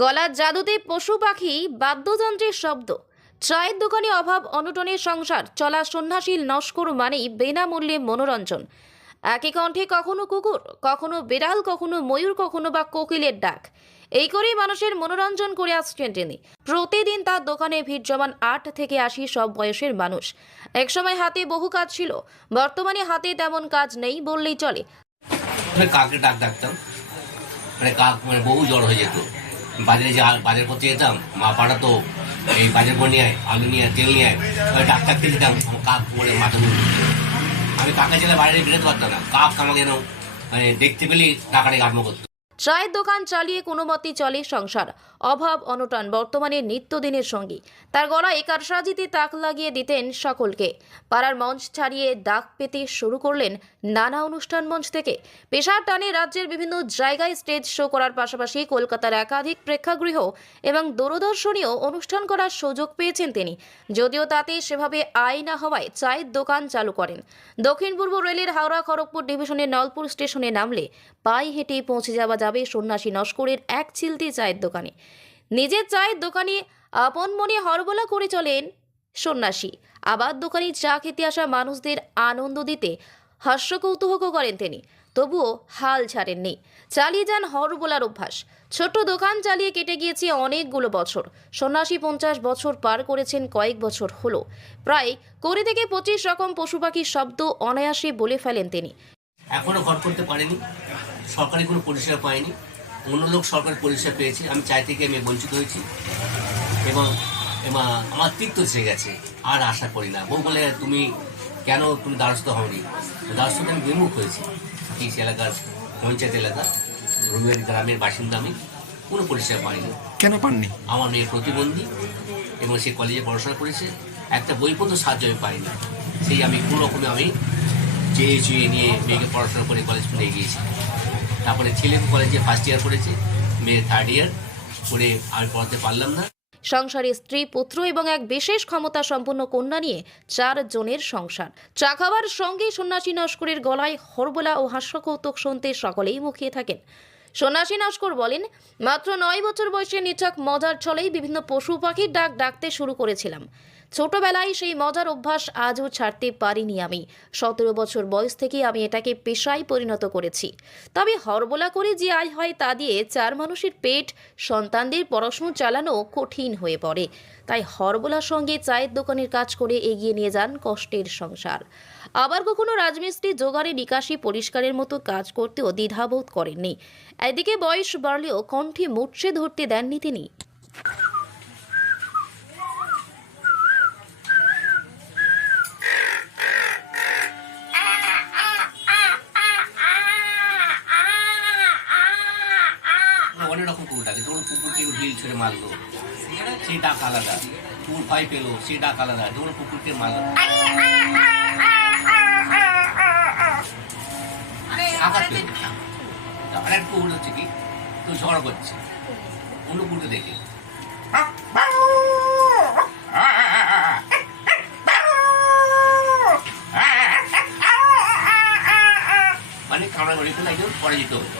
গলার জাদুতে পশু পাখি বাদ্যযন্ত্রের শব্দ, চায়ের দোকানে অভাব অনটনের সংসার চলা সন্ন্যাসীর নস্কর মানেই বিনামূল্যে মনোরঞ্জন। একই কণ্ঠে কখনো কুকুর, কখনো বিড়াল, কখনো ময়ূর, কখনো বা কোকিলের ডাক, এই করেই মানুষের মনোরঞ্জন করে আসছেন তিনি। প্রতিদিন তার দোকানে ভিড় জমান 8 থেকে 80 সব বয়সের মানুষ। একসময় হাতে বহু কাজ ছিল, বর্তমানে হাতে তেমন কাজ নেই বললেই চলে। কাকে ডাক ডাকতাম, কাক বহু জ্বর হয়ে যেত। বাজারে যে বাজার করতে যেতাম, মা পাঠাতো এই বাজার করে নিয়ে আয়, আলু নিয়ে আয়, তেল নিয়ে আয়, ওই ডাক্তারকে দিতাম। কাক বলে মাথা ঘুরে আমি কাকে ছেলে বাইরে বেরোতে পারতাম না। কাক আমাকে যেন দেখতে পেলেই টাকাটাকে আরম্ভ করতো। চায়ের দোকান চালিয়ে কোনো মতেই চলে সংসার। অভাব অনটন বর্তমানে নিত্যদিনের সঙ্গী। তার গলায় কারসাজিতে তাক লাগিয়ে দিতেন সকলকে। পাড়ার মঞ্চ ছাড়িয়ে ডাক পেতে শুরু করলেন নানা অনুষ্ঠান মঞ্চ থেকে। পেশার টানে রাজ্যের বিভিন্ন জায়গায় স্টেজ শো করার পাশাপাশি কলকাতার একাধিক প্রেক্ষাগৃহ এবং দূরদর্শনীয় অনুষ্ঠান করার সুযোগ পেয়েছেন তিনি। যদিও তাতে সেভাবে আয় না হওয়ায় চায়ের দোকান চালু করেন। দক্ষিণ পূর্ব রেলের হাওড়া খড়গপুর ডিভিশনের নলপুর স্টেশনে নামলে পায়ে হেঁটে পৌঁছে যাওয়া যাবে সন্ন্যাসী নস্করের এক চিলতি চায়ের দোকানে। নিজের চায়ের দোকানে আপন মনে হরবলা করে চলেন সন্ন্যাসী। আবার দোকানে চা খেতে আসা মানুষদের আনন্দ দিতে হাস্য কৌতুহক করেন তিনি। তবুও হাল ছাড়েননি, চালিয়ে যান হরবলার অভ্যাস। ছোট্ট দোকান চালিয়ে কেটে গিয়েছে অনেকগুলো বছর। সন্ন্যাসী 50 বছর পার করেছেন কয়েক বছর হলো। প্রায় 20 থেকে 25 রকম পশু পাখির শব্দ অনায়াসে বলে ফেলেন তিনি। এখনো ঘর করতে পারেনি, সরকারি কোনো পরিষেবা পায়নি। অন্য লোক সরকারি পরিষেবা পেয়েছে, আমি চাই থেকে আমি বঞ্চিত হয়েছি এবং আমার তৃপ্ত এসে গেছে। আর আশা করি না। বউ বলে তুমি দ্বারস্থ হওনি। দ্বারস্থ আমি বিমুখ হয়েছি। এই এলাকার পঞ্চায়েত এলাকা রুমের গ্রামের বাসিন্দা আমি, কোনো পরিষেবা পাইনি। কেন পাননি? আমার মেয়ে প্রতিবন্ধী এবং সে কলেজে পড়াশোনা করেছে, একটা বইপত্র সাহায্য আমি পাইনি। সেই আমি কোনো রকমে আমি চেয়ে নিয়ে মেয়েকে পড়াশোনা করে কলেজ পড়ে গিয়েছি। তারপরে ছেলে কলেজে ফার্স্ট ইয়ার করেছে, মেয়ে থার্ড ইয়ার করে আমি পড়াতে পারলাম না। সংসারে স্ত্রী, পুত্র এবং এক বিশেষ ক্ষমতা সম্পন্ন কন্যা নিয়ে 4 জনের সংসার। চা খাওয়ার সঙ্গে সন্ন্যাসী নস্করের গলায় হরবলা ও হাস্যকৌতুক শুনতে সকলেই মুখিয়ে থাকেন। সন্ন্যাসী নস্কর বলেন, মাত্র 9 বছর বয়সে নিছক মজার ছলেই বিভিন্ন পশু পাখির ডাক ডাকতে শুরু করেছিলাম। ছোটবেলায় সেই মজার অভ্যাস আজও ছাড়তে পারিনি আমি। 17 বছর বয়স থেকে আমি এটাকে পেশায় পরিণত করেছি। তবে হরবলা করে যে আয় হয় তা দিয়ে 4 মানুষের পেট, সন্তানদের পড়াশোনা চালানো কঠিন হয়ে পড়ে। তাই হরবলার সঙ্গে চায়ের দোকানের কাজ করে এগিয়ে নিয়ে যান কষ্টের সংসার। আবার কখনো রাজমিস্ত্রি জোগাড়ে নিকাশি পরিষ্কারের মতো কাজ করতেও দ্বিধাবোধ করেননি। এদিকে বয়স বাড়লেও কণ্ঠে মুচড়ে ধরতে দেননি তিনি। অনেক রকম কুকুর ডাকে। ধরুন কুকুরকে ঢিল ছেড়ে মারলো, সেই ডাক আলাদা। কুকুর ভয় পেলো, সেই ডাক আলাদা। ধরুন কুকুরকে মারলো, আঘাত পেলো। আর একটা কুকুর হচ্ছে কি, তো ঝড় করছে অন্য কুকুরকে দেখে, মানে কামড়া গড়ি ফেলে একজন পরে যেতে হবে।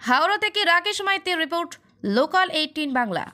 হাওড়া থেকে রাকেশ মাইতের রিপোর্ট, লোকাল 18 বাংলা।